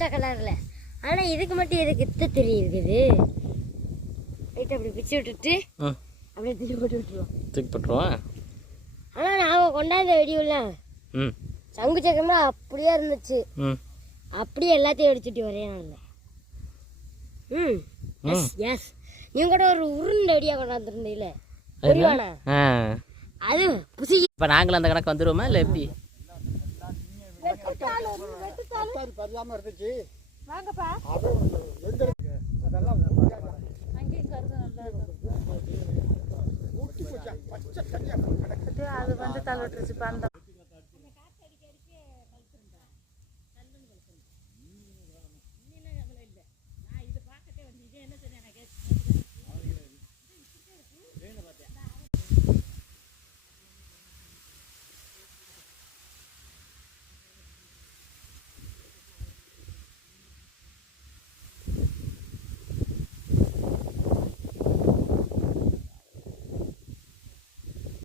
பச்சை கலரில். ஆனால் இதுக்கு மட்டும் எதுக்கு திரி இருக்குது? ரைட்டு அப்படி பிச்சு விட்டுட்டு அப்படியே தூக்கி போட்டு விட்டுருவோம். தூக்கி போட்டுருவோம். ஆனால் நாங்கள் கொண்டாந்த வெடியும்லாம் சங்கு சக்கரமாக அப்படியே இருந்துச்சு. அப்படியே எல்லாத்தையும் வெடிச்சுட்டு வரேன் நான். Yes yes. நீங்கள் கூட ஒரு உருண்டை வெடியாக கொண்டாந்துருந்தீங்கள புரிவானா? அது புசி. இப்போ நாங்களும் அந்த கணக்கு வந்துடுவோமா இல்லை எப்படி? அது வந்து தள்ளிட்டுருச்சு.